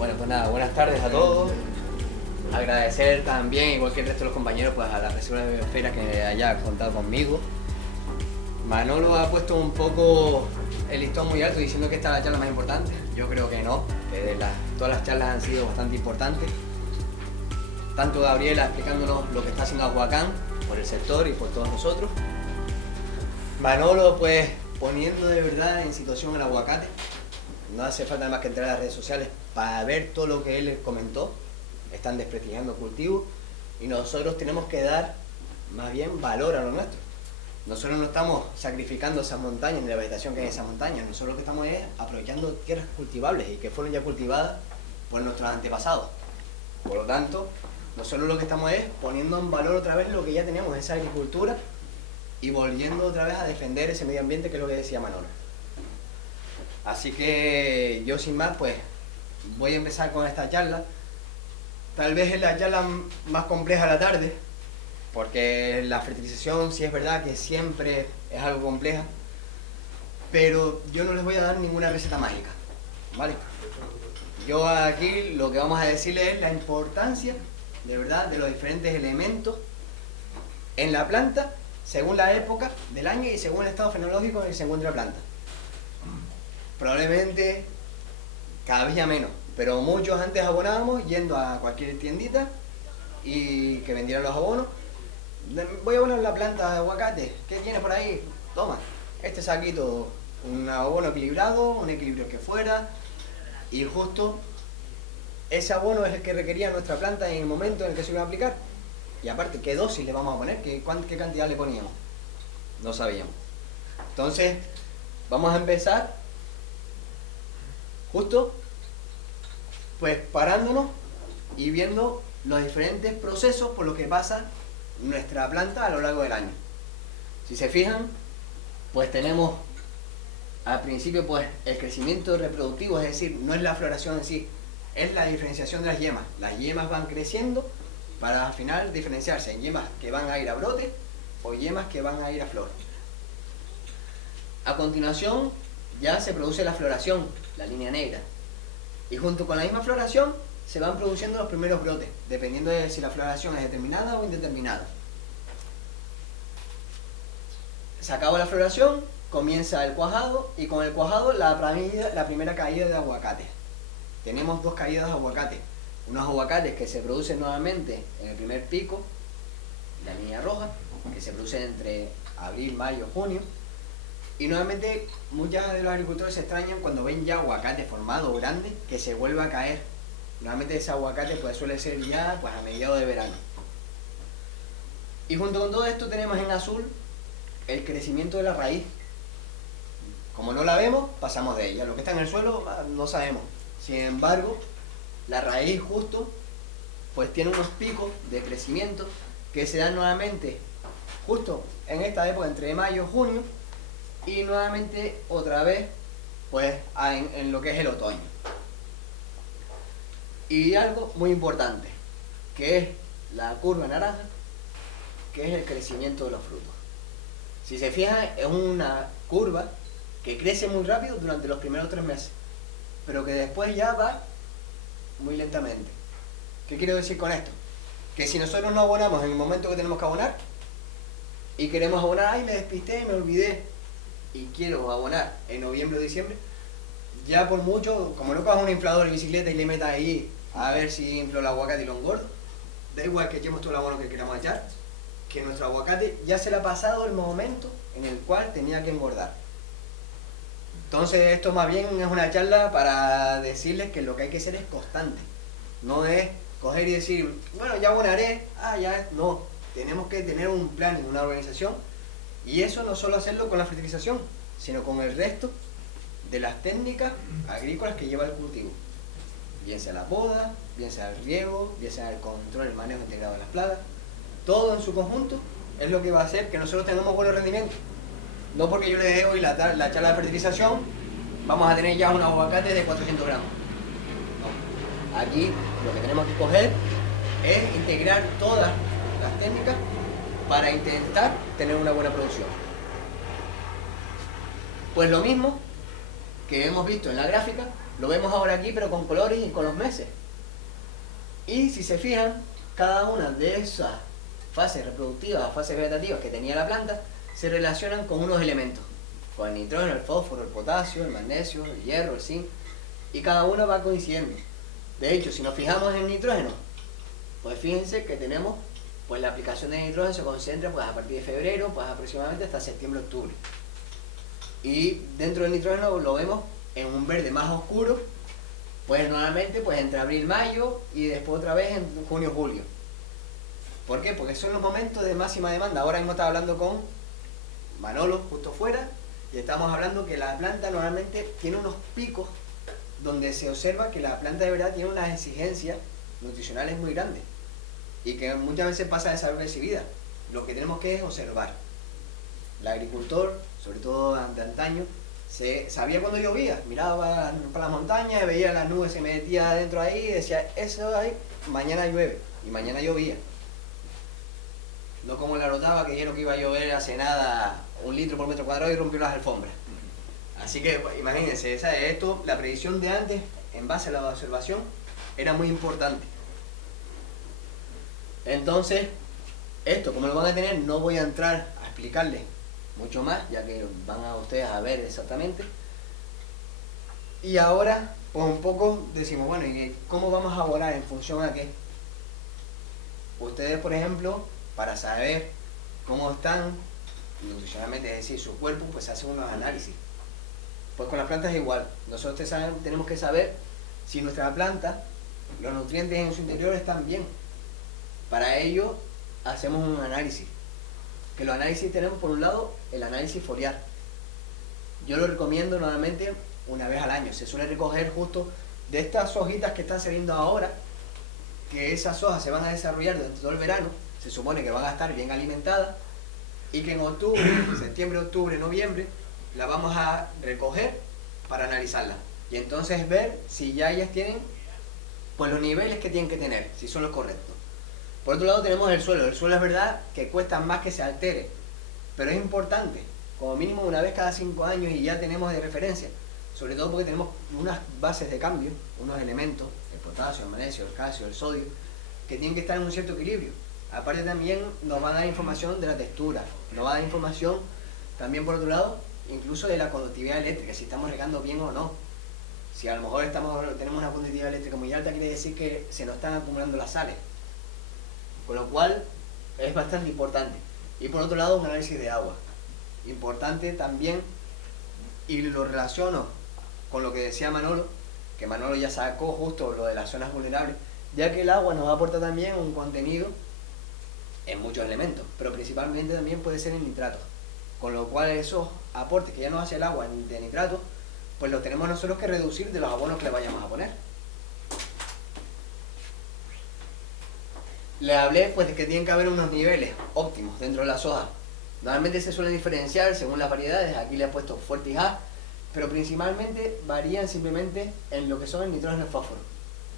Bueno, pues nada, buenas tardes a todos. Agradecer también, igual que el resto de los compañeros, pues a la Reserva de Biosfera que haya contado conmigo. Manolo ha puesto un poco el listón muy alto diciendo que esta es la charla más importante. Yo creo que no, que todas las charlas han sido bastante importantes. Tanto Gabriela explicándonos lo que está haciendo Aguacán por el sector y por todos nosotros. Manolo pues poniendo de verdad en situación el aguacate. No hace falta más que entrar a las redes sociales para ver todo lo que él comentó. Están desprestigiando cultivos y nosotros tenemos que dar más bien valor a lo nuestro. Nosotros no estamos sacrificando esas montañas ni la vegetación que hay en esas montañas. Nosotros lo que estamos es aprovechando tierras cultivables y que fueron ya cultivadas por nuestros antepasados. Por lo tanto, nosotros lo que estamos es poniendo en valor otra vez lo que ya tenemos, esa agricultura, y volviendo otra vez a defender ese medio ambiente que es lo que decía Manolo. Así que yo sin más pues voy a empezar con esta charla. Tal vez es la charla más compleja de la tarde, porque la fertilización sí es verdad que siempre es algo compleja, pero yo no les voy a dar ninguna receta mágica, ¿vale? Yo aquí lo que vamos a decirles es la importancia de verdad de los diferentes elementos en la planta según la época del año y según el estado fenológico en el que se encuentra la planta. Probablemente cada vez ya menos, pero muchos antes abonábamos yendo a cualquier tiendita y que vendieran los abonos. Voy a abonar la planta de aguacate, ¿qué tienes por ahí? Toma, este saquito, un abono equilibrado, un equilibrio que fuera, y justo ese abono es el que requería nuestra planta en el momento en el que se iba a aplicar. Y aparte, ¿qué dosis le vamos a poner? ¿Qué cantidad le poníamos? No sabíamos. Entonces, vamos a empezar justo pues parándonos y viendo los diferentes procesos por los que pasa nuestra planta a lo largo del año. Si se fijan, pues tenemos al principio pues el crecimiento reproductivo, es decir, no es la floración en sí, es la diferenciación de las yemas. Las yemas van creciendo para al final diferenciarse en yemas que van a ir a brote o yemas que van a ir a flor. A continuación ya se produce la floración, la línea negra, y junto con la misma floración se van produciendo los primeros brotes, dependiendo de si la floración es determinada o indeterminada. Se acaba la floración, comienza el cuajado, y con el cuajado la primera caída de aguacate. Tenemos dos caídas de aguacate. Unos aguacates que se producen nuevamente en el primer pico, la línea roja, que se produce entre abril, mayo, junio. Y nuevamente muchos de los agricultores se extrañan cuando ven ya aguacate formado grande que se vuelve a caer. Normalmente ese aguacate pues suele ser ya pues a mediados de verano. Y junto con todo esto tenemos en azul el crecimiento de la raíz. Como no la vemos, pasamos de ella. Lo que está en el suelo no sabemos. Sin embargo, la raíz justo pues tiene unos picos de crecimiento que se dan nuevamente justo en esta época entre mayo y junio, y nuevamente otra vez pues en lo que es el otoño. Y algo muy importante, que es la curva naranja, que es el crecimiento de los frutos. Si se fijan, es una curva que crece muy rápido durante los primeros 3 meses, pero que después ya va muy lentamente. ¿Qué quiero decir con esto? Que si nosotros no abonamos en el momento que tenemos que abonar, y queremos abonar, ay, me despisté, me olvidé, y quiero abonar en noviembre o diciembre, ya por mucho, como no cojas un inflador de bicicleta y le metas ahí a ver si inflo el aguacate y lo engordo, da igual que echemos todo el abono que queramos echar, que nuestro aguacate ya se le ha pasado el momento en el cual tenía que engordar. Entonces esto más bien es una charla para decirles que lo que hay que hacer es constante. No es coger y decir, bueno, ya abonaré, no. Tenemos que tener un plan y una organización, y eso no solo hacerlo con la fertilización, sino con el resto de las técnicas agrícolas que lleva el cultivo. Bien sea la poda, bien sea el riego, bien sea el control, el manejo integrado de las plagas. Todo en su conjunto es lo que va a hacer que nosotros tengamos buenos rendimientos. No porque yo le dé hoy la charla de fertilización, vamos a tener ya un aguacate de 400 gramos. No. Aquí lo que tenemos que coger es integrar todas las técnicas para intentar tener una buena producción. Pues lo mismo que hemos visto en la gráfica, lo vemos ahora aquí, pero con colores y con los meses. Y si se fijan, cada una de esas fases reproductivas o fases vegetativas que tenía la planta se relacionan con unos elementos, con el nitrógeno, el fósforo, el potasio, el magnesio, el hierro, el zinc, y cada una va coincidiendo. De hecho, si nos fijamos en el nitrógeno, pues fíjense que tenemos, pues la aplicación de nitrógeno se concentra pues a partir de febrero, pues aproximadamente hasta septiembre-octubre. Y dentro del nitrógeno lo vemos en un verde más oscuro, pues normalmente pues entre abril-mayo y después otra vez en junio-julio. ¿Por qué? Porque son los momentos de máxima demanda. Ahora mismo estaba hablando con Manolo justo fuera y estamos hablando que la planta normalmente tiene unos picos donde se observa que la planta de verdad tiene unas exigencias nutricionales muy grandes y que muchas veces pasa desapercibida. Lo que tenemos que es observar. El agricultor, sobre todo de antaño, sabía cuando llovía, miraba para las montañas, veía las nubes, se metía adentro ahí y decía, eso ahí, mañana llueve, y mañana llovía. No como la rotaba, que dijeron que iba a llover hace nada 1 litro por metro cuadrado y rompió las alfombras. Así que imagínense, la predicción de antes, en base a la observación, era muy importante. Entonces, esto, como lo van a tener, no voy a entrar a explicarles mucho más, ya que van a ustedes a ver exactamente. Y ahora, pues un poco decimos, bueno, ¿y cómo vamos a abonar en función a qué? Ustedes, por ejemplo, para saber cómo están nutricionalmente, es decir, su cuerpo, pues hacen unos análisis. Pues con las plantas es igual. Nosotros tenemos que saber si nuestra planta, los nutrientes en su interior están bien. Para ello, hacemos un análisis. Que los análisis tenemos, por un lado, el análisis foliar. Yo lo recomiendo normalmente una vez al año. Se suele recoger justo de estas hojitas que están saliendo ahora, que esas hojas se van a desarrollar durante todo el verano, se supone que van a estar bien alimentadas, y que en octubre, septiembre, octubre, noviembre, la vamos a recoger para analizarla. Y entonces ver si ya ellas tienen pues los niveles que tienen que tener, si son los correctos. Por otro lado tenemos el suelo. El suelo es verdad que cuesta más que se altere, pero es importante, como mínimo una vez cada 5 años y ya tenemos de referencia, sobre todo porque tenemos unas bases de cambio, unos elementos, el potasio, el magnesio, el calcio, el sodio, que tienen que estar en un cierto equilibrio. Aparte también nos va a dar información de la textura, nos va a dar información también por otro lado, incluso de la conductividad eléctrica, si estamos regando bien o no. Si a lo mejor tenemos una conductividad eléctrica muy alta, quiere decir que se nos están acumulando las sales. Con lo cual es bastante importante. Y por otro lado un análisis de agua. Importante también, y lo relaciono con lo que decía Manolo, que Manolo ya sacó justo lo de las zonas vulnerables, ya que el agua nos aporta también un contenido en muchos elementos, pero principalmente también puede ser en nitratos. Con lo cual esos aportes que ya nos hace el agua de nitratos, pues los tenemos nosotros que reducir de los abonos que le vayamos a poner. Les hablé pues de que tienen que haber unos niveles óptimos dentro de las hojas. Normalmente se suelen diferenciar según las variedades, aquí le he puesto fuerte y A, pero principalmente varían simplemente en lo que son el nitrógeno y el fósforo.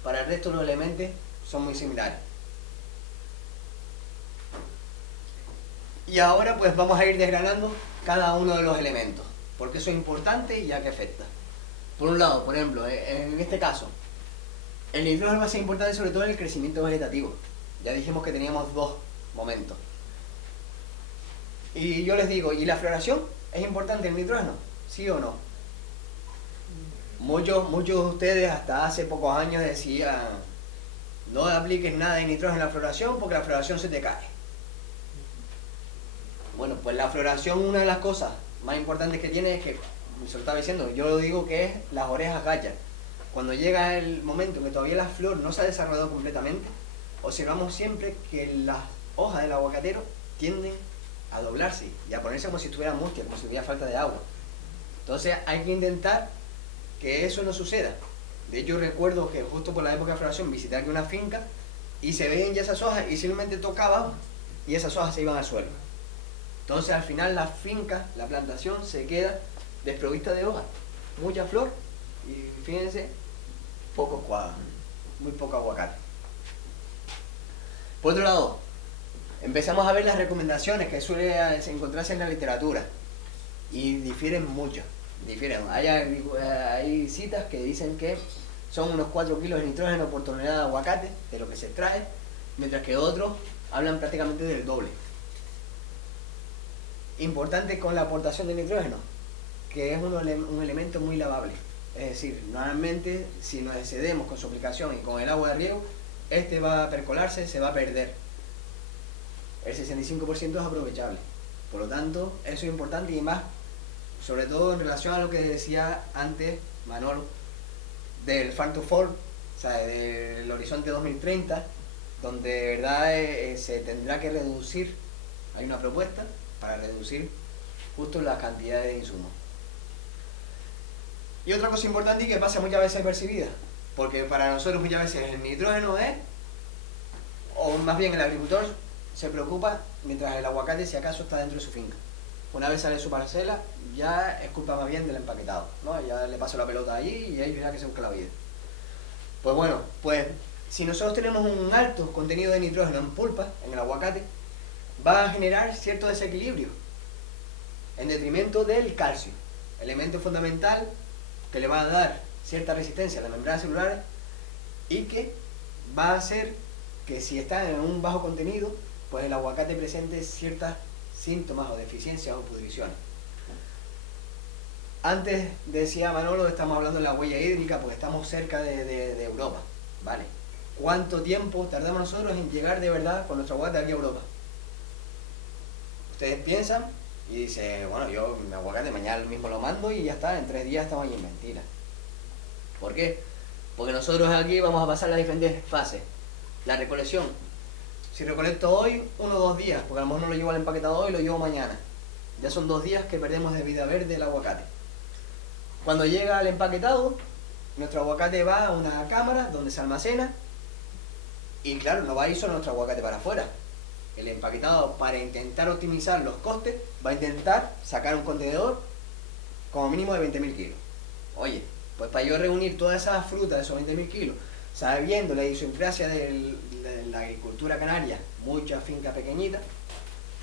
Para el resto de los elementos son muy similares. Y ahora pues vamos a ir desgranando cada uno de los elementos, porque eso es importante y ya que afecta. Por un lado, por ejemplo, en este caso, el nitrógeno va a ser importante sobre todo en el crecimiento vegetativo. Ya dijimos que teníamos 2 momentos. Y yo les digo, ¿y la floración? ¿Es importante el nitrógeno? ¿Sí o no? Muchos de ustedes hasta hace pocos años decían, no apliques nada de nitrógeno en la floración porque la floración se te cae. Bueno, pues la floración, una de las cosas más importantes que tiene es que, se lo estaba diciendo, yo lo digo que es las orejas gachas. Cuando llega el momento en que todavía la flor no se ha desarrollado completamente, observamos siempre que las hojas del aguacatero tienden a doblarse y a ponerse como si estuviera mustia, como si tuviera falta de agua. Entonces hay que intentar que eso no suceda. De hecho recuerdo que justo por la época de floración visité aquí una finca y se veían ya esas hojas y simplemente tocaba y esas hojas se iban al suelo. Entonces al final la finca, la plantación se queda desprovista de hojas, mucha flor y fíjense, pocos cuadros, muy poco aguacate. Por otro lado, empezamos a ver las recomendaciones que suele encontrarse en la literatura y difieren mucho. difieren. Hay citas que dicen que son unos 4 kilos de nitrógeno por tonelada de aguacate, de lo que se extrae, mientras que otros hablan prácticamente del doble. Importante con la aportación de nitrógeno, que es un elemento muy lavable. Es decir, normalmente si nos excedemos con su aplicación y con el agua de riego, este va a percolarse, se va a perder. El 65% es aprovechable. Por lo tanto, eso es importante y más, sobre todo en relación a lo que decía antes Manolo, del Farm to Fork, o sea, del horizonte 2030, donde de verdad se tendrá que reducir, hay una propuesta para reducir justo las cantidades de insumos. Y otra cosa importante y que pasa muchas veces percibida, porque para nosotros muchas veces el nitrógeno es, o más bien el agricultor se preocupa mientras el aguacate si acaso está dentro de su finca. Una vez sale de su parcela, ya es culpa más bien del empaquetado, ¿no? Ya le paso la pelota allí y ahí verá que se busca la vida. Pues bueno, pues si nosotros tenemos un alto contenido de nitrógeno en pulpa, en el aguacate, va a generar cierto desequilibrio en detrimento del calcio, elemento fundamental que le va a dar cierta resistencia a las membranas celulares y que va a hacer que si está en un bajo contenido, pues el aguacate presente ciertos síntomas o deficiencias o pudriciones. Antes decía Manolo, estamos hablando de la huella hídrica porque estamos cerca de Europa, ¿vale? ¿Cuánto tiempo tardamos nosotros en llegar de verdad con nuestro aguacate aquí a Europa? Ustedes piensan y dicen, bueno, yo mi aguacate mañana mismo lo mando y ya está, en 3 días estamos ahí. Mentira. ¿Por qué? Porque nosotros aquí vamos a pasar las diferentes fases. La recolección. Si recolecto hoy, 1 o 2 días, porque a lo mejor no lo llevo al empaquetado hoy, lo llevo mañana. Ya son 2 días que perdemos de vida verde el aguacate. Cuando llega al empaquetado, nuestro aguacate va a una cámara donde se almacena y claro, no va a ir solo nuestro aguacate para afuera. El empaquetado, para intentar optimizar los costes, va a intentar sacar un contenedor como mínimo de 20.000 kilos. Oye, pues para yo reunir todas esas frutas de esos 20.000 kilos, sabiendo la idiosincrasia de la agricultura canaria, muchas fincas pequeñitas,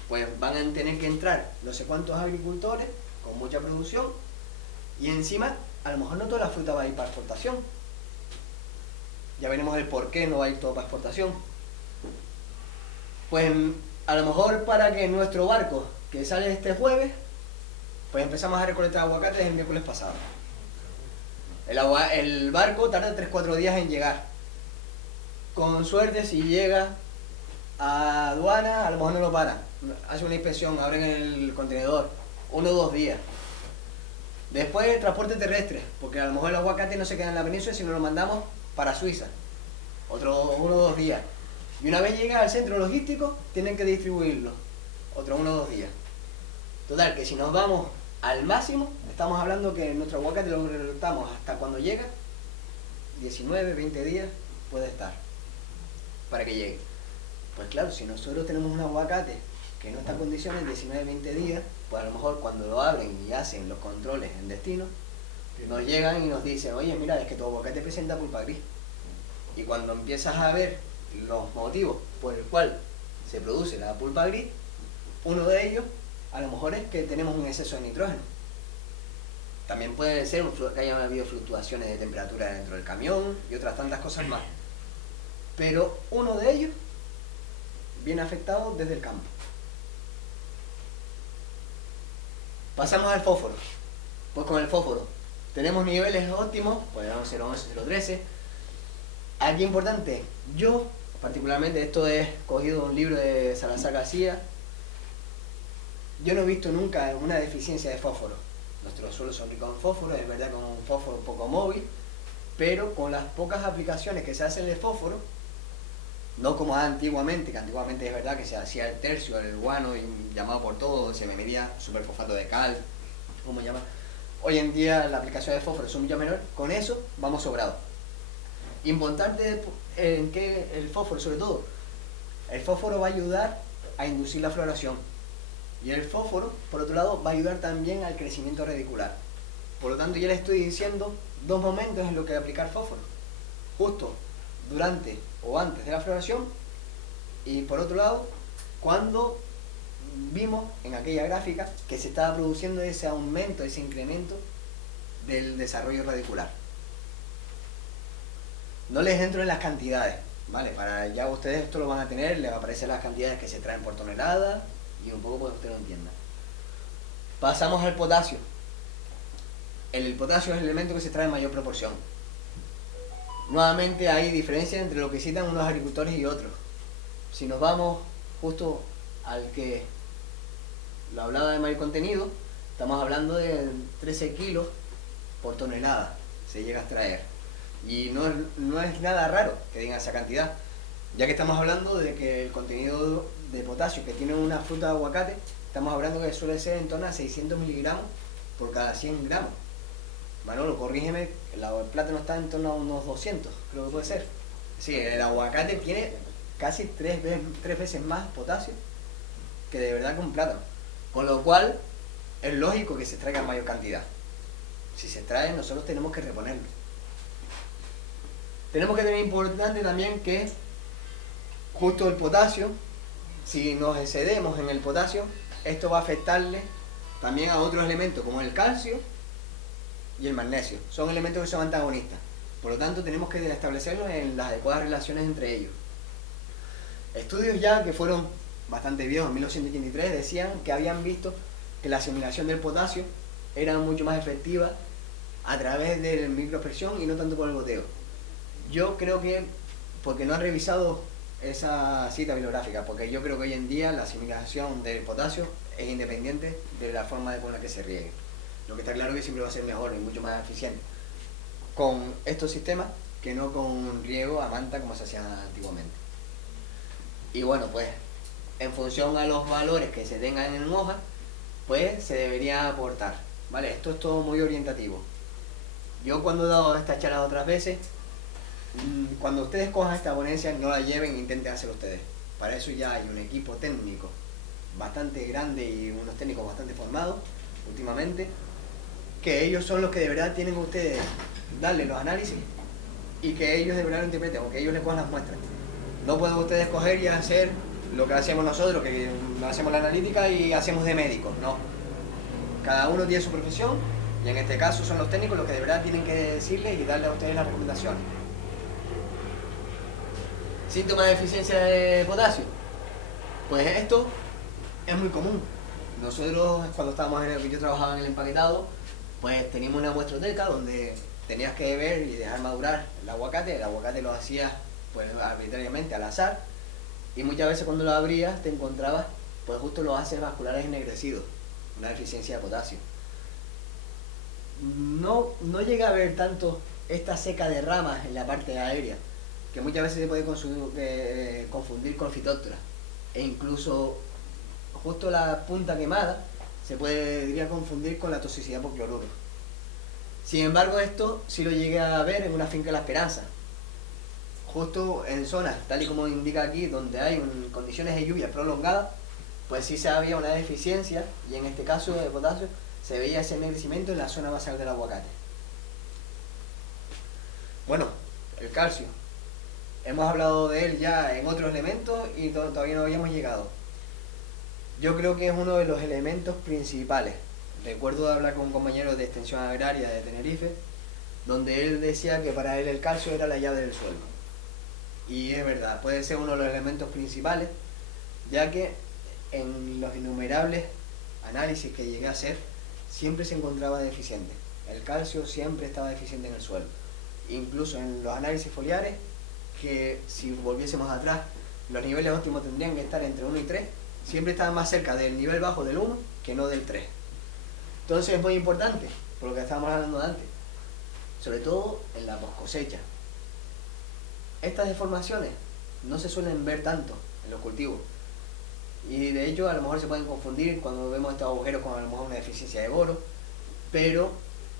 pues van a tener que entrar no sé cuántos agricultores con mucha producción y encima a lo mejor no toda la fruta va a ir para exportación. Ya veremos el por qué no va a ir todo para exportación. Pues a lo mejor para que nuestro barco, que sale este jueves, pues empezamos a recolectar aguacates el miércoles pasado. El barco tarda 3-4 días en llegar. Con suerte, si llega a aduana, a lo mejor no lo paran. Hace una inspección, abren el contenedor, 1 o 2 días. Después el transporte terrestre, porque a lo mejor el aguacate no se queda en la península, sino lo mandamos para Suiza. Otro 1 o 2 días. Y una vez llega al centro logístico, tienen que distribuirlo. Otro 1 o 2 días. Total, que si nos vamos al máximo, estamos hablando que nuestro aguacate lo recolectamos hasta cuando llega, 19, 20 días puede estar para que llegue. Pues claro, si nosotros tenemos un aguacate que no está en condiciones, 19, 20 días, pues a lo mejor cuando lo abren y hacen los controles en destino, nos llegan y nos dicen, oye, mira, es que tu aguacate presenta pulpa gris. Y cuando empiezas a ver los motivos por el cual se produce la pulpa gris, uno de ellos a lo mejor es que tenemos un exceso de nitrógeno. También puede ser que haya habido fluctuaciones de temperatura dentro del camión y otras tantas cosas más. Pero uno de ellos viene afectado desde el campo. Pasamos al fósforo. Pues con el fósforo tenemos niveles óptimos, pues 0,11, 0,13. Aquí importante, yo particularmente, esto es cogido de un libro de Salazar García, yo no he visto nunca una deficiencia de fósforo. Nuestros suelos son ricos en fósforo, es verdad con un fósforo un poco móvil, pero con las pocas aplicaciones que se hacen de fósforo, no como antiguamente, que antiguamente es verdad que se hacía el tercio, el guano, llamado por todo, se me medía superfosfato de cal, ¿cómo llama? Hoy en día la aplicación de fósforo es mucho menor, con eso vamos sobrados. Importante en que el fósforo, sobre todo, el fósforo va a ayudar a inducir la floración. Y el fósforo, por otro lado, va a ayudar también al crecimiento radicular. Por lo tanto, ya les estoy diciendo 2 momentos en los que aplicar fósforo. Justo durante o antes de la floración. Y por otro lado, cuando vimos en aquella gráfica que se estaba produciendo ese aumento, ese incremento del desarrollo radicular. No les entro en las cantidades, ¿vale? Para ya ustedes esto lo van a tener, les va a aparecer las cantidades que se traen por tonelada y un poco para que ustedes lo entiendan. Pasamos al potasio. El potasio es el elemento que se trae en mayor proporción. Nuevamente hay diferencias entre lo que citan unos agricultores y otros. Si nos vamos justo al que lo hablaba de mayor contenido, estamos hablando de 13 kilos por tonelada se llega a extraer. Y no es nada raro que digan esa cantidad, ya que estamos hablando de que el contenido de potasio que tiene una fruta de aguacate, estamos hablando que suele ser en torno a 600 miligramos por cada 100 gramos. Manolo, corrígeme, el plátano está en torno a unos 200, creo que puede ser. Sí, el aguacate tiene casi tres veces más potasio que de verdad que un plátano. Con lo cual, es lógico que se extraiga en mayor cantidad. Si se extrae, nosotros tenemos que reponerlo. Tenemos que tener importante también que justo el potasio, si nos excedemos en el potasio, esto va a afectarle también a otros elementos como el calcio y el magnesio. Son elementos que son antagonistas. Por lo tanto, tenemos que establecerlos en las adecuadas relaciones entre ellos. Estudios ya que fueron bastante viejos, en 1983, decían que habían visto que la asimilación del potasio era mucho más efectiva a través de microexpresión y no tanto por el goteo. Yo creo que, porque no han revisado esa cita bibliográfica, porque yo creo que hoy en día la asimilación del potasio es independiente de la forma con la que se riegue. Lo que está claro es que siempre va a ser mejor y mucho más eficiente con estos sistemas que no con un riego a manta como se hacía antiguamente. Y bueno, pues en función a los valores que se tengan en hoja, pues se debería aportar, ¿vale? Esto es todo muy orientativo. Yo cuando he dado estas charlas otras veces, cuando ustedes cojan esta ponencia, no la lleven e intenten hacerlo ustedes. Para eso ya hay un equipo técnico bastante grande y unos técnicos bastante formados últimamente, que ellos son los que de verdad tienen que ustedes darle los análisis y que ellos de verdad lo interpreten, o que ellos les cojan las muestras. No pueden ustedes coger y hacer lo que hacemos nosotros, que hacemos la analítica y hacemos de médicos, no. Cada uno tiene su profesión y en este caso son los técnicos los que de verdad tienen que decirles y darle a ustedes las recomendaciones. Síntomas de deficiencia de potasio. Pues esto es muy común. Nosotros cuando estábamos yo trabajaba en el empaquetado, pues teníamos una muestroteca donde tenías que ver y dejar madurar el aguacate lo hacías pues arbitrariamente al azar, y muchas veces cuando lo abrías te encontrabas pues justo los haces vasculares ennegrecidos, una deficiencia de potasio. No llega a ver tanto esta seca de ramas en la parte aérea, que muchas veces se puede confundir con fitóptora, e incluso justo la punta quemada se podría confundir con la toxicidad por cloruro. Sin embargo, esto sí lo llegué a ver en una finca La Esperanza, justo en zonas, tal y como indica aquí, donde hay condiciones de lluvia prolongadas, pues sí se había una deficiencia, y en este caso de potasio se veía ese ennegrecimiento en la zona basal del aguacate. Bueno, el calcio. Hemos hablado de él ya en otros elementos y todavía no habíamos llegado. Yo creo que es uno de los elementos principales. Recuerdo de hablar con un compañero de extensión agraria de Tenerife, donde él decía que para él el calcio era la llave del suelo. Y es verdad, puede ser uno de los elementos principales, ya que en los innumerables análisis que llegué a hacer, siempre se encontraba deficiente. El calcio siempre estaba deficiente en el suelo. Incluso en los análisis foliares, que si volviésemos atrás, los niveles óptimos tendrían que estar entre 1 y 3, siempre estaban más cerca del nivel bajo del 1 que no del 3. Entonces es muy importante, por lo que estábamos hablando antes, sobre todo en la poscosecha. Estas deformaciones no se suelen ver tanto en los cultivos, y de hecho a lo mejor se pueden confundir cuando vemos estos agujeros con a lo mejor una deficiencia de boro, pero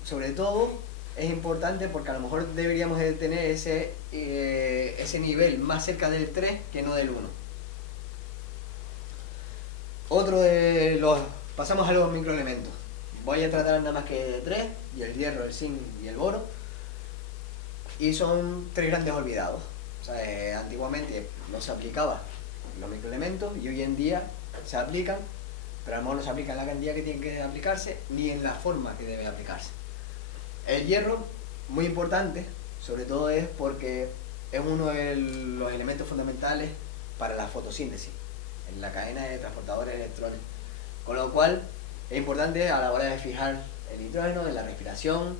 sobre todo es importante porque a lo mejor deberíamos de tener ese nivel más cerca del 3 que no del 1. Pasamos a los microelementos. Voy a tratar nada más que de 3, y el hierro, el zinc y el boro, y son 3 grandes olvidados. O sea, antiguamente no se aplicaban los microelementos y hoy en día se aplican, pero a lo mejor no se aplican en la cantidad que tienen que aplicarse ni en la forma que debe aplicarse. El hierro, muy importante, sobre todo es porque es uno de los elementos fundamentales para la fotosíntesis en la cadena de transportadores de electrones. Con lo cual es importante a la hora de fijar el nitrógeno en la respiración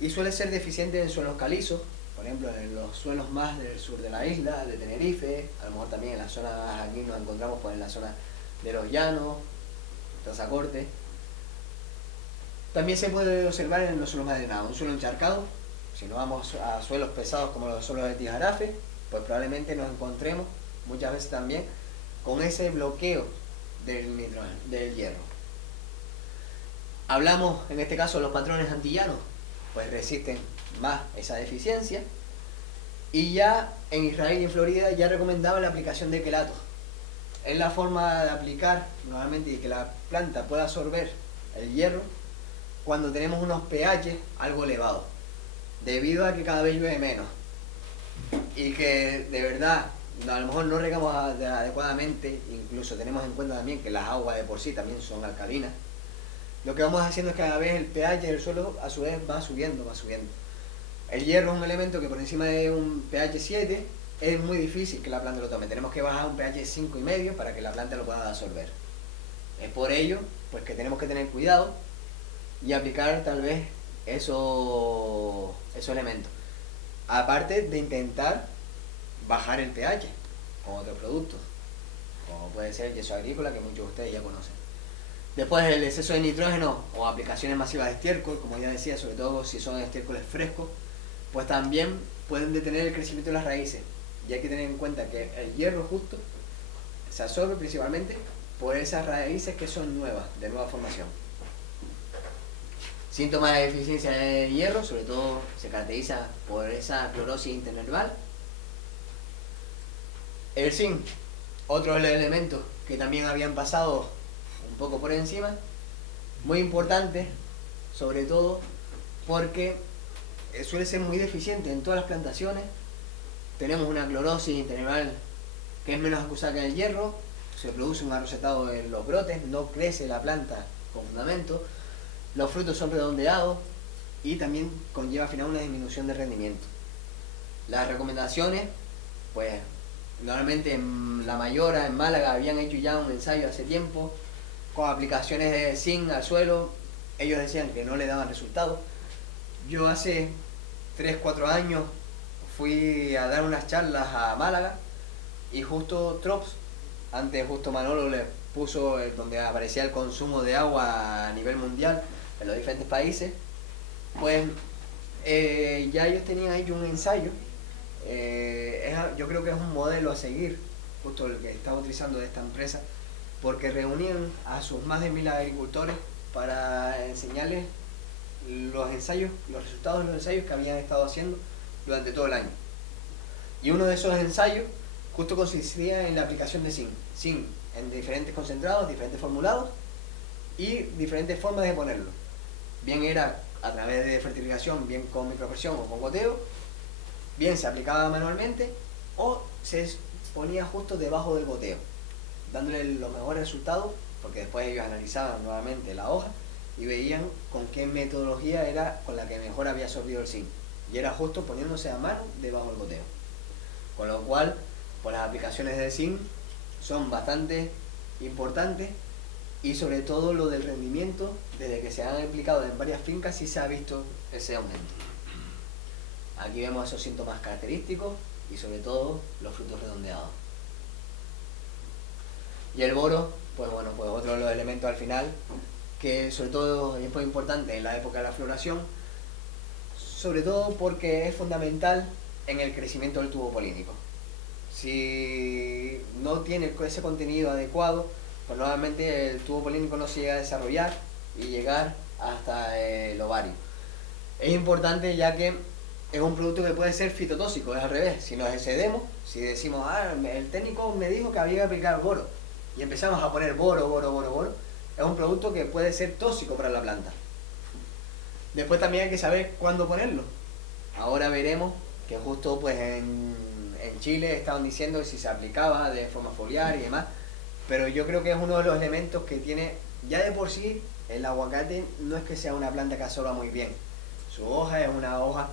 y suele ser deficiente en suelos calizos, por ejemplo en los suelos más del sur de la isla, de Tenerife, a lo mejor también en la zona, aquí nos encontramos pues en la zona de los llanos, Tazacorte. También se puede observar en los suelos más drenados, un suelo encharcado, si no vamos a suelos pesados como los suelos de Tijarafe, pues probablemente nos encontremos muchas veces también con ese bloqueo del nitrógeno, del hierro. Hablamos en este caso de los patrones antillanos, pues resisten más esa deficiencia, y ya en Israel y en Florida ya recomendaba la aplicación de quelatos. Es la forma de aplicar normalmente y que la planta pueda absorber el hierro cuando tenemos unos pH algo elevados, debido a que cada vez llueve menos y que de verdad a lo mejor no regamos adecuadamente, incluso tenemos en cuenta también que las aguas de por sí también son alcalinas. Lo que vamos haciendo es que cada vez el pH del suelo a su vez va subiendo. El hierro es un elemento que por encima de un pH 7 es muy difícil que la planta lo tome. Tenemos que bajar a un pH 5,5 para que la planta lo pueda absorber. Es por ello pues que tenemos que tener cuidado y aplicar tal vez esos elementos. Aparte de intentar bajar el pH con otros productos, como puede ser el yeso agrícola, que muchos de ustedes ya conocen. Después el exceso de nitrógeno o aplicaciones masivas de estiércol, como ya decía, sobre todo si son estiércoles frescos, pues también pueden detener el crecimiento de las raíces. Y hay que tener en cuenta que el hierro justo se absorbe principalmente por esas raíces que son nuevas, de nueva formación. Síntomas de deficiencia de hierro, sobre todo se caracteriza por esa clorosis internerval. El zinc, otro de los elementos que también habían pasado un poco por encima, muy importante, sobre todo porque suele ser muy deficiente en todas las plantaciones. Tenemos una clorosis internerval que es menos acusada que el hierro, se produce un arrosetado en los brotes, no crece la planta con fundamento, los frutos son redondeados y también conlleva al final una disminución de rendimiento. Las recomendaciones, pues normalmente en La Mayora, en Málaga, habían hecho ya un ensayo hace tiempo con aplicaciones de zinc al suelo. Ellos decían que no le daban resultados. Yo hace 3-4 años fui a dar unas charlas a Málaga y justo Trops, antes justo Manolo le puso donde aparecía el consumo de agua a nivel mundial en los diferentes países, pues ya ellos tenían hecho un ensayo. Yo creo que es un modelo a seguir, justo el que estaba utilizando de esta empresa, porque reunían a sus más de 1000 agricultores para enseñarles los ensayos, los resultados de los ensayos que habían estado haciendo durante todo el año. Y uno de esos ensayos justo consistía en la aplicación de zinc en diferentes concentrados, diferentes formulados y diferentes formas de ponerlo. Bien era a través de fertilización, bien con micropresión o con goteo, bien se aplicaba manualmente o se ponía justo debajo del goteo, dándole los mejores resultados, porque después ellos analizaban nuevamente la hoja y veían con qué metodología era con la que mejor había absorbido el zinc, y era justo poniéndose a mano debajo del goteo. Con lo cual, pues las aplicaciones de zinc son bastante importantes, y sobre todo lo del rendimiento, desde que se han aplicado en varias fincas sí se ha visto ese aumento. Aquí vemos esos síntomas característicos y sobre todo los frutos redondeados. Y el boro, pues bueno, pues otro de los elementos al final, que sobre todo es muy importante en la época de la floración, sobre todo porque es fundamental en el crecimiento del tubo polínico. Si no tiene ese contenido adecuado, pues normalmente el tubo polínico no se llega a desarrollar y llegar hasta el ovario. Es importante ya que es un producto que puede ser fitotóxico, es al revés. Si nos excedemos, si decimos, el técnico me dijo que había que aplicar boro, y empezamos a poner boro, es un producto que puede ser tóxico para la planta. Después también hay que saber cuándo ponerlo. Ahora veremos que justo pues en Chile estaban diciendo si se aplicaba de forma foliar y demás, pero yo creo que es uno de los elementos que tiene, ya de por sí, el aguacate no es que sea una planta que absorba muy bien, Su hoja es una hoja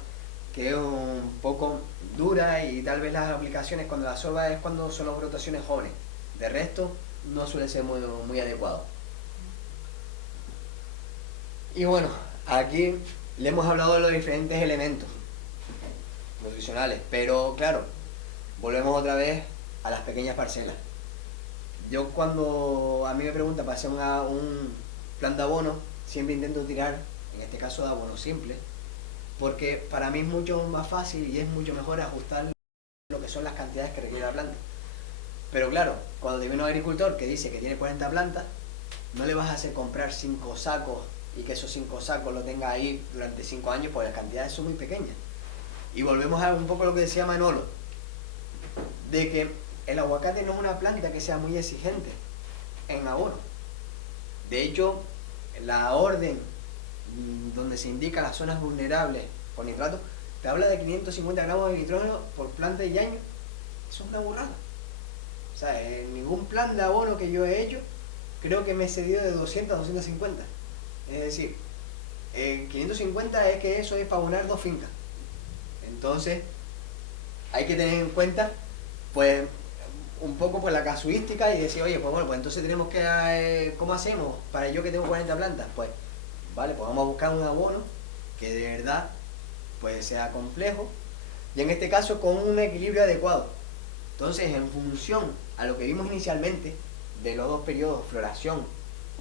que es un poco dura y tal vez las aplicaciones cuando la absorba es cuando son las rotaciones jóvenes. De resto, no suele ser muy adecuado. Y bueno, aquí le hemos hablado de los diferentes elementos nutricionales, pero claro, volvemos otra vez a las pequeñas parcelas. Yo cuando a mí me preguntan para hacer un plan de abono, siempre intento tirar, en este caso de abono simple, porque para mí es mucho más fácil y es mucho mejor ajustar lo que son las cantidades que requiere la planta. Pero claro, cuando te viene un agricultor que dice que tiene 40 plantas, no le vas a hacer comprar 5 sacos y que esos 5 sacos lo tenga ahí durante 5 años, porque las cantidades son muy pequeñas. Y volvemos a un poco lo que decía Manolo, de que el aguacate no es una planta que sea muy exigente en abono. De hecho, la orden donde se indica las zonas vulnerables por nitrato, te habla de 550 gramos de nitrógeno por planta y año. Eso es una burrada. O sea, en ningún plan de abono que yo he hecho, creo que me he cedido de 200 a 250. Es decir, 550 es que eso es para abonar 2 fincas. Entonces, hay que tener en cuenta, pues, un poco pues la casuística y decir, oye, pues bueno, pues entonces tenemos que, ¿cómo hacemos? Para yo que tengo 40 plantas, pues, vale, pues vamos a buscar un abono que de verdad, pues sea complejo, y en este caso con un equilibrio adecuado. Entonces, en función a lo que vimos inicialmente, de los 2 periodos, floración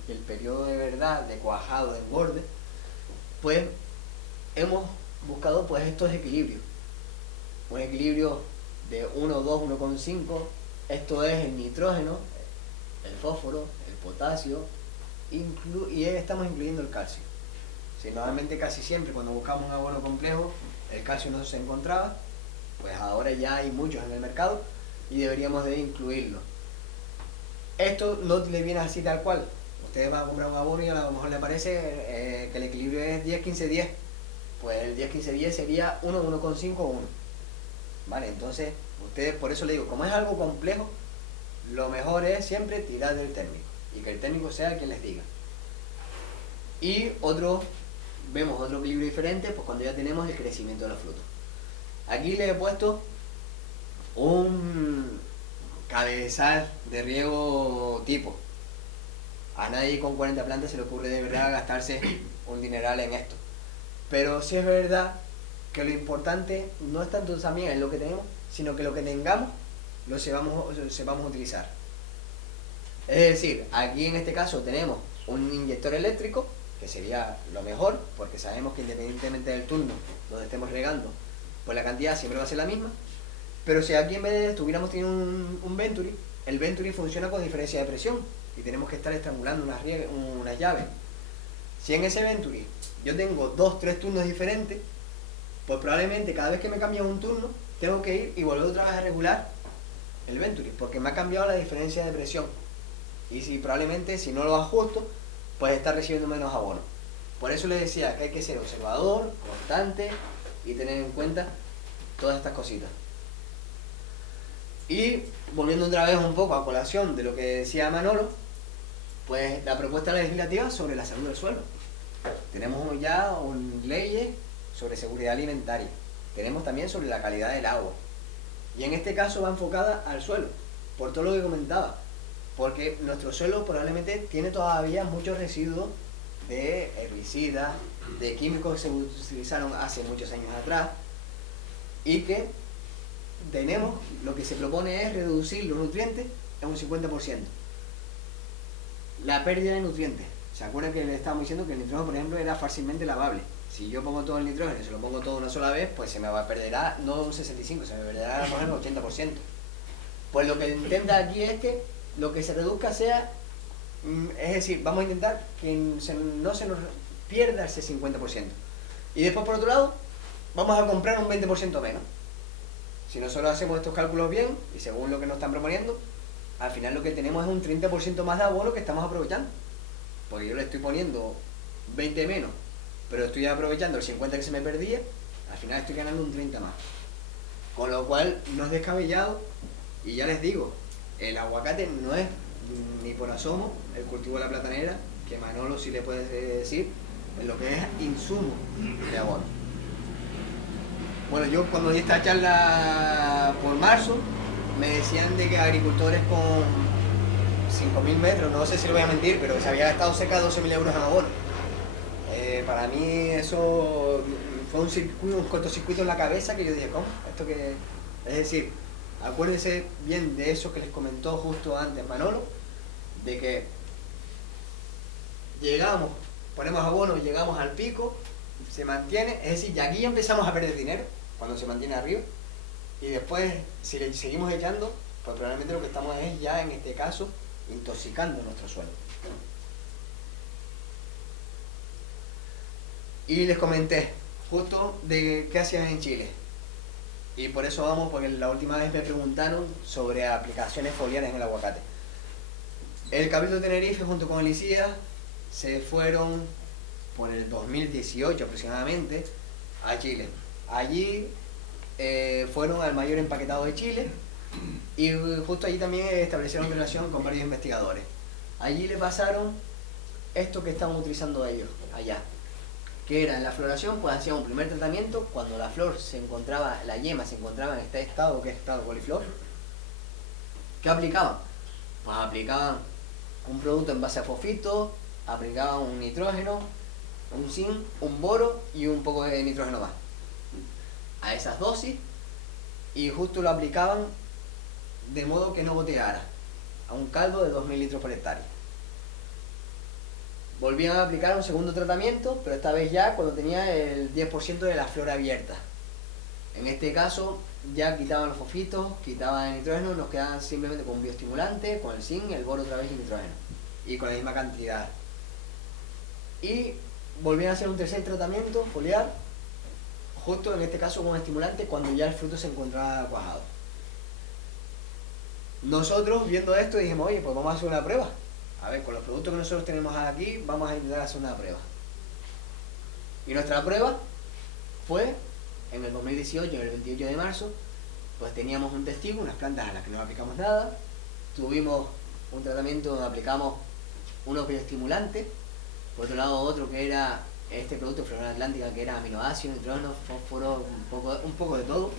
y el periodo de verdad, de cuajado, de engorde, pues, hemos buscado pues estos equilibrios. Un equilibrio de 1, 2, 1,5, esto es el nitrógeno, el fósforo, el potasio, y estamos incluyendo el calcio. Si normalmente casi siempre cuando buscamos un abono complejo, el calcio no se encontraba, pues ahora ya hay muchos en el mercado y deberíamos de incluirlo. Esto no le viene así tal cual. Ustedes van a comprar un abono y a lo mejor le parece que el equilibrio es 10-15-10. Pues el 10-15-10 sería 1, 1,5, 1. Vale, entonces, ustedes, por eso le digo, como es algo complejo, lo mejor es siempre tirar del técnico. Y que el técnico sea el que les diga. Y vemos otro equilibrio diferente, pues cuando ya tenemos el crecimiento de los frutos. Aquí le he puesto un cabezal de riego tipo. A nadie con 40 plantas se le ocurre de verdad gastarse un dineral en esto. Pero sí es verdad que lo importante no es tanto también en lo que tenemos, sino que lo que tengamos lo sepamos utilizar. Es decir, aquí en este caso tenemos un inyector eléctrico, que sería lo mejor, porque sabemos que independientemente del turno donde estemos regando, pues la cantidad siempre va a ser la misma. Pero si aquí en vez de estuviéramos teniendo un Venturi, el Venturi funciona con diferencia de presión y tenemos que estar estrangulando unas llaves. Si en ese Venturi yo tengo 2-3 turnos diferentes, pues probablemente cada vez que me cambia un turno tengo que ir y volver otra vez a regular el Venturi, porque me ha cambiado la diferencia de presión. Y probablemente si no lo ajusto, pues está recibiendo menos abono. Por eso les decía que hay que ser observador, constante y tener en cuenta todas estas cositas. Y volviendo otra vez un poco a colación de lo que decía Manolo, pues la propuesta legislativa sobre la salud del suelo. Tenemos ya leyes sobre seguridad alimentaria. Tenemos también sobre la calidad del agua. Y en este caso va enfocada al suelo, por todo lo que comentaba. Porque nuestro suelo probablemente tiene todavía muchos residuos de herbicidas, de químicos que se utilizaron hace muchos años atrás, y que tenemos, lo que se propone es reducir los nutrientes en un 50%. La pérdida de nutrientes. ¿Se acuerdan que le estábamos diciendo que el nitrógeno, por ejemplo, era fácilmente lavable? Si yo pongo todo el nitrógeno y se lo pongo todo una sola vez, pues se me perderá no un 65, se me perderá a lo mejor un 80%. Pues lo que intenta aquí es que lo que se reduzca sea, es decir, vamos a intentar que no se nos pierda ese 50%. Y después, por otro lado, vamos a comprar un 20% menos. Si nosotros hacemos estos cálculos bien, y según lo que nos están proponiendo, al final lo que tenemos es un 30% más de abono que estamos aprovechando. Porque yo le estoy poniendo 20 menos, pero estoy aprovechando el 50 que se me perdía, al final estoy ganando un 30 más. Con lo cual no es descabellado, y ya les digo, el aguacate no es ni por asomo el cultivo de la platanera, que Manolo sí le puede decir en lo que es insumo de abono. Bueno, yo cuando di esta charla por marzo, me decían de que agricultores con 5.000 metros, no sé si lo voy a mentir, pero se había gastado cerca de 12.000 euros en abono. Para mí eso fue un cortocircuito en la cabeza que yo dije, ¿cómo? Esto que... Es decir, acuérdense bien de eso que les comentó justo antes Manolo, de que llegamos, ponemos abono, llegamos al pico, se mantiene, es decir, ya aquí ya empezamos a perder dinero cuando se mantiene arriba, y después si le seguimos echando, pues probablemente lo que estamos es ya en este caso intoxicando nuestro suelo. Y les comenté justo de qué hacían en Chile, y por eso vamos, porque la última vez me preguntaron sobre aplicaciones foliares en el aguacate. El Cabildo de Tenerife junto con el ICIA se fueron por el 2018 aproximadamente a Chile. Allí fueron al mayor empaquetado de Chile y justo allí también establecieron relación con varios investigadores. Allí le pasaron esto que estaban utilizando ellos allá, que era en la floración, pues hacían un primer tratamiento cuando la flor se encontraba, la yema se encontraba en este estado, que es estado coliflor. ¿Qué aplicaban? Pues aplicaban un producto en base a fosfito, aplicaban un nitrógeno, un zinc, un boro y un poco de nitrógeno más a esas dosis, y justo lo aplicaban de modo que no goteara a un caldo de 2.000 litros por hectárea. Volvían a aplicar un segundo tratamiento, pero esta vez ya cuando tenía el 10% de la flor abierta. En este caso ya quitaban los fosfitos, quitaban el nitrógeno, nos quedaban simplemente con un bioestimulante, con el zinc, el boro otra vez y nitrógeno, y con la misma cantidad. Y volvían a hacer un tercer tratamiento foliar, justo en este caso con estimulante, cuando ya el fruto se encontraba cuajado. Nosotros viendo esto dijimos, oye, pues vamos a hacer una prueba. A ver, con los productos que nosotros tenemos aquí, vamos a intentar hacer una prueba. Y nuestra prueba fue en el 2018, el 28 de marzo, pues teníamos un testigo, unas plantas a las que no aplicamos nada, tuvimos un tratamiento donde aplicamos unos bioestimulantes, por otro lado otro que era este producto Flora Atlántica, que era aminoácidos, nitrógeno, fósforo, un poco de todo.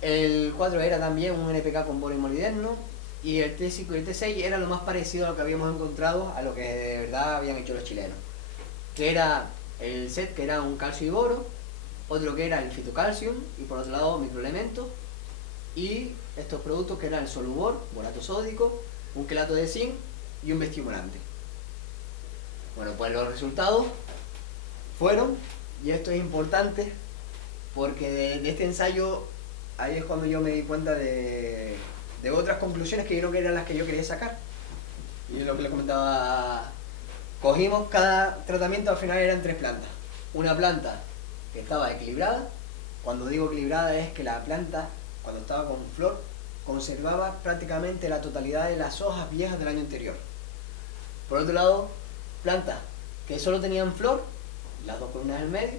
El 4 era también un NPK con boro y molibdeno, y el T5 y el T6 era lo más parecido a lo que habíamos encontrado, a lo que de verdad habían hecho los chilenos, que era el set, que era un calcio y boro, otro que era el fitocalcium, y por otro lado microelementos, y estos productos que eran el solubor, borato sódico, un quelato de zinc y un bioestimulante. Bueno, pues los resultados fueron, y esto es importante, porque de este ensayo, ahí es cuando yo me di cuenta de otras conclusiones que yo creo que eran las que yo quería sacar. Y es lo que le comentaba, cogimos cada tratamiento, al final eran 3 plantas. Una planta que estaba equilibrada, cuando digo equilibrada es que la planta, cuando estaba con flor, conservaba prácticamente la totalidad de las hojas viejas del año anterior. Por otro lado, plantas que solo tenían flor, las 2 columnas del medio,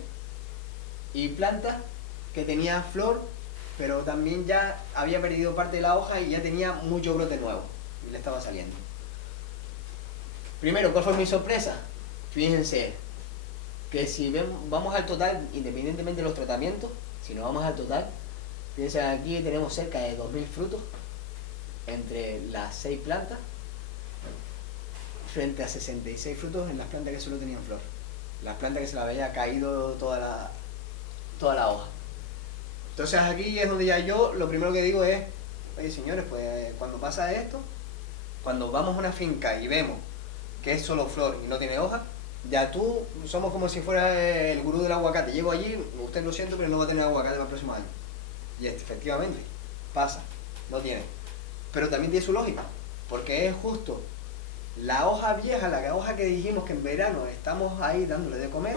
y plantas que tenían flor, pero también ya había perdido parte de la hoja y ya tenía mucho brote nuevo, y le estaba saliendo. Primero, ¿cuál fue mi sorpresa? Fíjense que si vamos al total, independientemente de los tratamientos, si nos vamos al total, fíjense, aquí tenemos cerca de 2.000 frutos entre las 6 plantas, frente a 66 frutos en las plantas que solo tenían flor. Las plantas que se les había caído toda la hoja. Entonces aquí es donde ya yo lo primero que digo es, oye señores, pues cuando pasa esto, cuando vamos a una finca y vemos que es solo flor y no tiene hoja, ya tú somos como si fuera el gurú del aguacate. Llego allí, usted lo siento, pero no va a tener aguacate para el próximo año. Y efectivamente, pasa, no tiene. Pero también tiene su lógica, porque es justo la hoja vieja, la hoja que dijimos que en verano estamos ahí dándole de comer,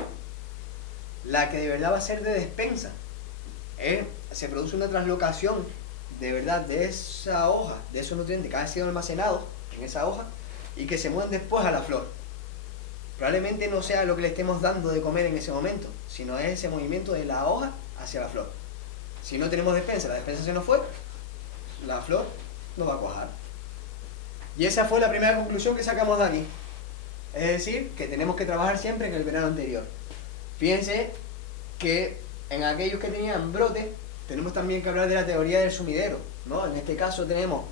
la que de verdad va a ser de despensa. Se produce una translocación de verdad de esa hoja, de esos nutrientes que han sido almacenados en esa hoja y que se mueven después a la flor. Probablemente no sea lo que le estemos dando de comer en ese momento, sino es ese movimiento de la hoja hacia la flor. Si no tenemos despensa, la despensa se nos fue, la flor no va a cuajar. Y esa fue la primera conclusión que sacamos de aquí. Es decir, que tenemos que trabajar siempre en el verano anterior. Fíjense que en aquellos que tenían brotes, tenemos también que hablar de la teoría del sumidero, ¿no? En este caso tenemos,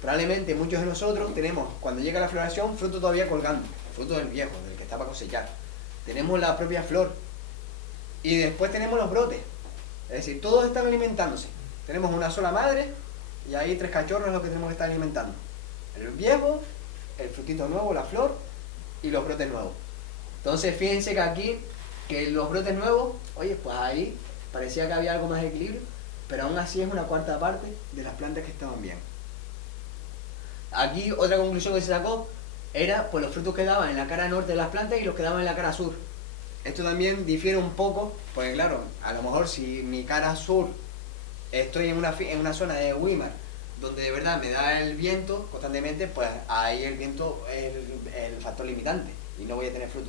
probablemente muchos de nosotros tenemos, cuando llega la floración, fruto todavía colgando, el fruto del viejo, del que está para cosechar. Tenemos la propia flor. Y después tenemos los brotes. Es decir, todos están alimentándose. Tenemos una sola madre y ahí 3 cachorros los que tenemos que estar alimentando. El viejo, el frutito nuevo, la flor y los brotes nuevos. Entonces fíjense que aquí, que los brotes nuevos, oye, pues ahí parecía que había algo más de equilibrio, pero aún así es una cuarta parte de las plantas que estaban bien. Aquí otra conclusión que se sacó era pues los frutos que daban en la cara norte de las plantas y los que daban en la cara sur. Esto también difiere un poco, porque claro, a lo mejor si mi cara sur estoy en una zona de Weimar, donde de verdad me da el viento constantemente, pues ahí el viento es el factor limitante y no voy a tener fruto.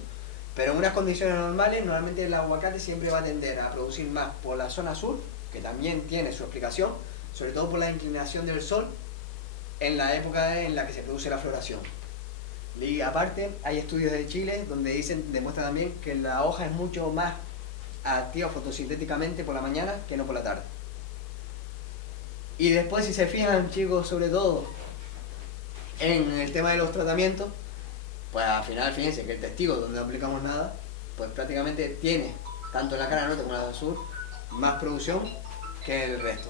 Pero en unas condiciones normales, normalmente el aguacate siempre va a tender a producir más por la zona sur, que también tiene su explicación, sobre todo por la inclinación del sol en la época en la que se produce la floración. Y aparte, hay estudios de Chile donde demuestran también que la hoja es mucho más activa fotosintéticamente por la mañana que no por la tarde. Y después, si se fijan, chicos, sobre todo en el tema de los tratamientos, pues al final, fíjense que el testigo, donde no aplicamos nada, pues prácticamente tiene, tanto en la cara norte como en la sur, más producción que el resto.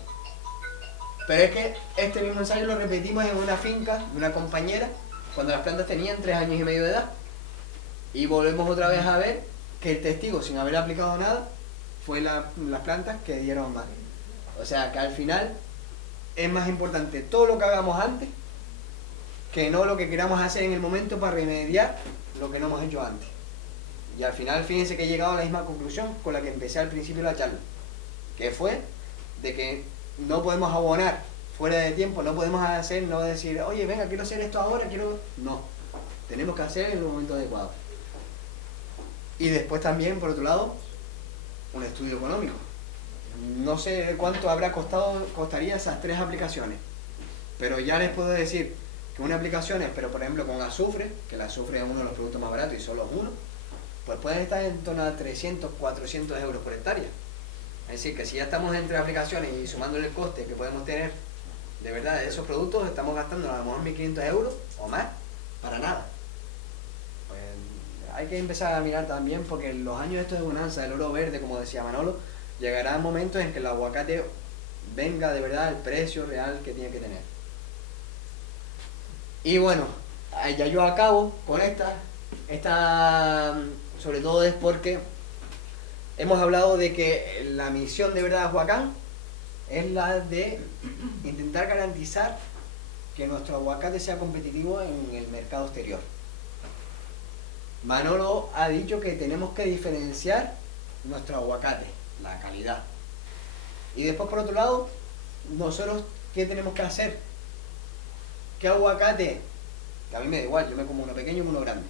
Pero es que este mismo ensayo lo repetimos en una finca de una compañera, cuando las plantas tenían 3 años y medio de edad. Y volvemos otra vez a ver que el testigo, sin haber aplicado nada, fue las plantas que dieron más. O sea que al final es más importante todo lo que hagamos antes que no lo que queramos hacer en el momento para remediar lo que no hemos hecho antes. Y al final, fíjense que he llegado a la misma conclusión con la que empecé al principio de la charla, que fue de que no podemos abonar fuera de tiempo, no podemos hacer, no decir, oye, venga, quiero hacer esto ahora, quiero... No, tenemos que hacer en el momento adecuado. Y después también, por otro lado, un estudio económico. No sé cuánto costaría esas 3 aplicaciones, pero ya les puedo decir que una aplicación es, pero por ejemplo con azufre, que el azufre es uno de los productos más baratos y solo es uno, pues puede estar en torno a 300, 400 euros por hectárea. Es decir, que si ya estamos entre aplicaciones y sumándole el coste que podemos tener de verdad de esos productos, estamos gastando a lo mejor 1.500 euros o más para nada. Pues hay que empezar a mirar también, porque en los años estos de bonanza del oro verde, como decía Manolo, llegarán momentos en que el aguacate venga de verdad al precio real que tiene que tener. Y bueno, ya yo acabo con esta sobre todo es porque hemos hablado de que la misión de verdad de Huacán es la de intentar garantizar que nuestro aguacate sea competitivo en el mercado exterior. Manolo ha dicho que tenemos que diferenciar nuestro aguacate, la calidad. Y después, por otro lado, nosotros, ¿qué tenemos que hacer? ¿Qué aguacate? Que a mí me da igual, yo me como uno pequeño y uno grande.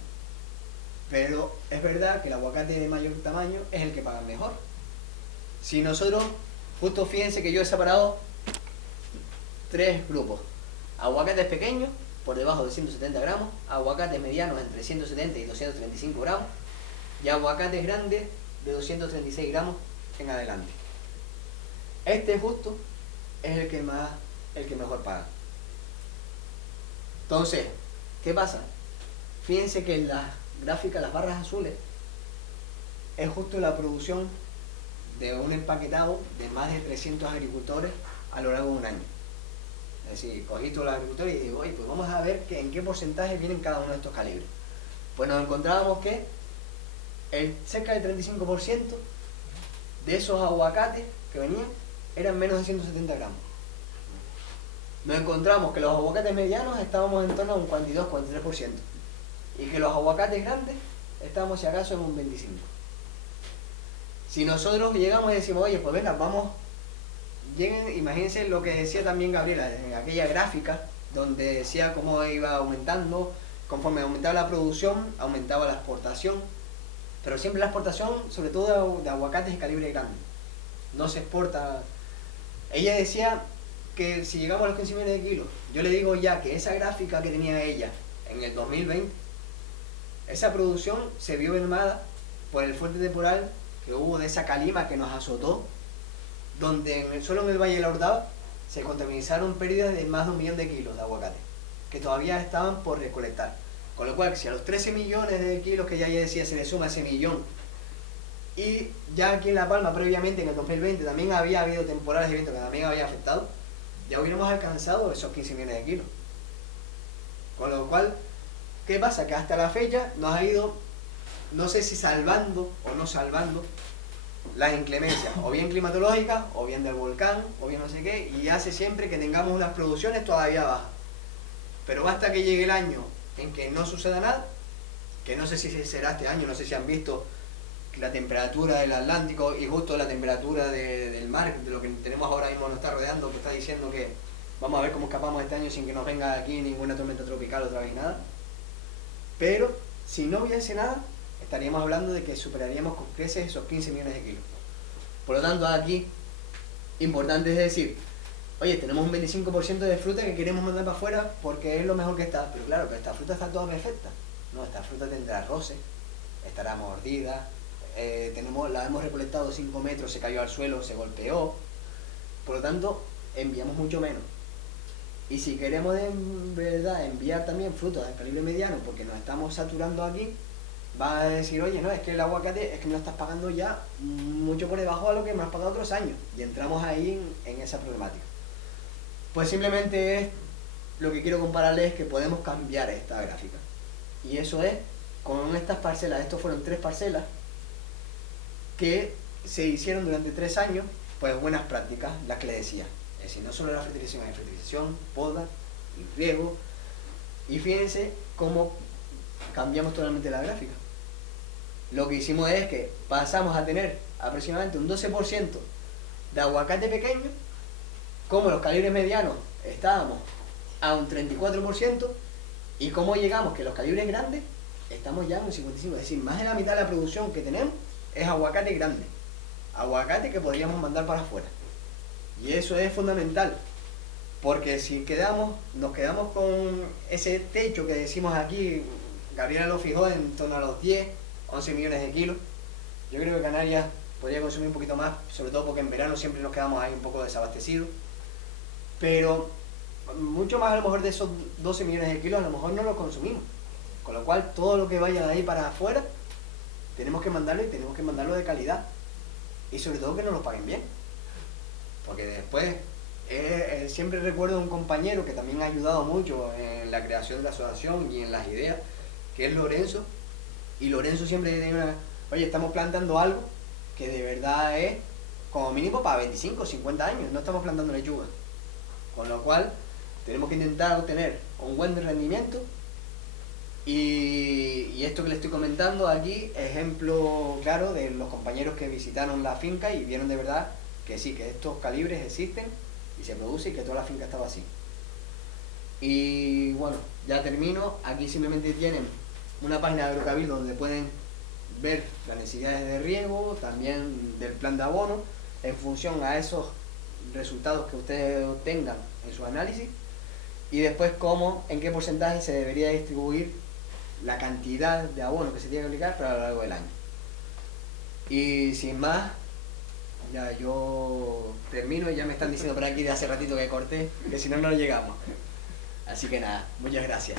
Pero es verdad que el aguacate de mayor tamaño es el que paga mejor. Si nosotros, justo fíjense que yo he separado 3 grupos. Aguacates pequeños, por debajo de 170 gramos. Aguacates medianos entre 170 y 235 gramos. Y aguacates grandes de 236 gramos en adelante. Este justo es el que mejor paga. Entonces, ¿qué pasa? Fíjense que en la gráfica, las barras azules, es justo la producción de un empaquetado de más de 300 agricultores a lo largo de un año. Es decir, cogí todos los agricultores y digo, oye, pues vamos a ver en qué porcentaje vienen cada uno de estos calibres. Pues nos encontrábamos que cerca del 35% de esos aguacates que venían eran menos de 170 gramos. Nos encontramos que los aguacates medianos estábamos en torno a un 42-43%. Y que los aguacates grandes estábamos si acaso en un 25%. Si nosotros llegamos y decimos, oye, pues venga, vamos, imagínense lo que decía también Gabriela en aquella gráfica, donde decía cómo iba aumentando, conforme aumentaba la producción, aumentaba la exportación, pero siempre la exportación, sobre todo de aguacates de calibre grande, no se exporta. Ella decía que si llegamos a los 15 millones de kilos, yo le digo ya que esa gráfica que tenía ella en el 2020, esa producción se vio mermada por el fuerte temporal que hubo de esa calima que nos azotó, donde solo en el Valle del Ordao se contabilizaron pérdidas de más de 1 millón de kilos de aguacate, que todavía estaban por recolectar. Con lo cual, si a los 13 millones de kilos que ya decía se le suma ese millón, y ya aquí en La Palma previamente en el 2020 también había habido temporales de viento que también había afectado, ya hubiéramos alcanzado esos 15 millones de kilos. Con lo cual, ¿qué pasa? Que hasta la fecha nos ha ido, no sé si salvando o no salvando, las inclemencias, o bien climatológicas, o bien del volcán, o bien no sé qué, y hace siempre que tengamos unas producciones todavía bajas. Pero basta que llegue el año en que no suceda nada, que no sé si será este año, no sé si han visto la temperatura del Atlántico y justo la temperatura del mar, de lo que tenemos ahora mismo nos está rodeando, que está diciendo que vamos a ver cómo escapamos este año sin que nos venga aquí ninguna tormenta tropical otra vez nada. Pero si no hubiese nada, estaríamos hablando de que superaríamos con creces esos 15 millones de kilos. Por lo tanto, aquí, importante es decir, oye, tenemos un 25% de fruta que queremos mandar para afuera porque es lo mejor que está. Pero claro, que esta fruta está toda perfecta. No, esta fruta tendrá roce, estará mordida, la hemos recolectado 5 metros, se cayó al suelo, se golpeó. Por lo tanto, enviamos mucho menos. Y si queremos en verdad enviar también frutas de calibre mediano, porque nos estamos saturando aquí, va a decir, oye, no, es que el aguacate es que me lo estás pagando ya mucho por debajo de lo que me has pagado otros años. Y entramos ahí en esa problemática. Pues simplemente es lo que quiero compararles, es que podemos cambiar esta gráfica. Y eso es con estas parcelas. Estos fueron 3 parcelas que se hicieron durante 3 años, pues buenas prácticas, las que les decía. Es decir, no solo la fertilización, hay fertilización, poda y riego. Y fíjense cómo cambiamos totalmente la gráfica. Lo que hicimos es que pasamos a tener aproximadamente un 12% de aguacate pequeño, como los calibres medianos estábamos a un 34%, y como llegamos que los calibres grandes estamos ya en un 55%, es decir, más de la mitad de la producción que tenemos es aguacate grande, aguacate que podríamos mandar para afuera. Y eso es fundamental, porque si nos quedamos con ese techo que decimos aquí, Gabriela lo fijó en torno a los 10, 11 millones de kilos. Yo creo que Canarias podría consumir un poquito más, sobre todo porque en verano siempre nos quedamos ahí un poco desabastecidos. Pero mucho más a lo mejor de esos 12 millones de kilos a lo mejor no los consumimos. Con lo cual todo lo que vaya de ahí para afuera tenemos que mandarlo, y tenemos que mandarlo de calidad. Y sobre todo que nos lo paguen bien. Porque después, siempre recuerdo a un compañero que también ha ayudado mucho en la creación de la asociación y en las ideas, que es Lorenzo. Y Lorenzo siempre tiene oye, estamos plantando algo que de verdad es como mínimo para 25 o 50 años, no estamos plantando lechuga. Con lo cual, tenemos que intentar obtener un buen rendimiento. Y esto que les estoy comentando aquí, ejemplo claro de los compañeros que visitaron la finca y vieron de verdad que sí, que estos calibres existen y se produce, y que toda la finca estaba así. Y bueno, ya termino. Aquí simplemente tienen una página de Agrocabildo donde pueden ver las necesidades de riego, también del plan de abono, en función a esos resultados que ustedes obtengan en su análisis, y después en qué porcentaje se debería distribuir la cantidad de abono que se tiene que aplicar para lo largo del año. Y sin más, ya yo termino, y ya me están diciendo por aquí de hace ratito que corté, que si no, no llegamos. Así que nada, muchas gracias.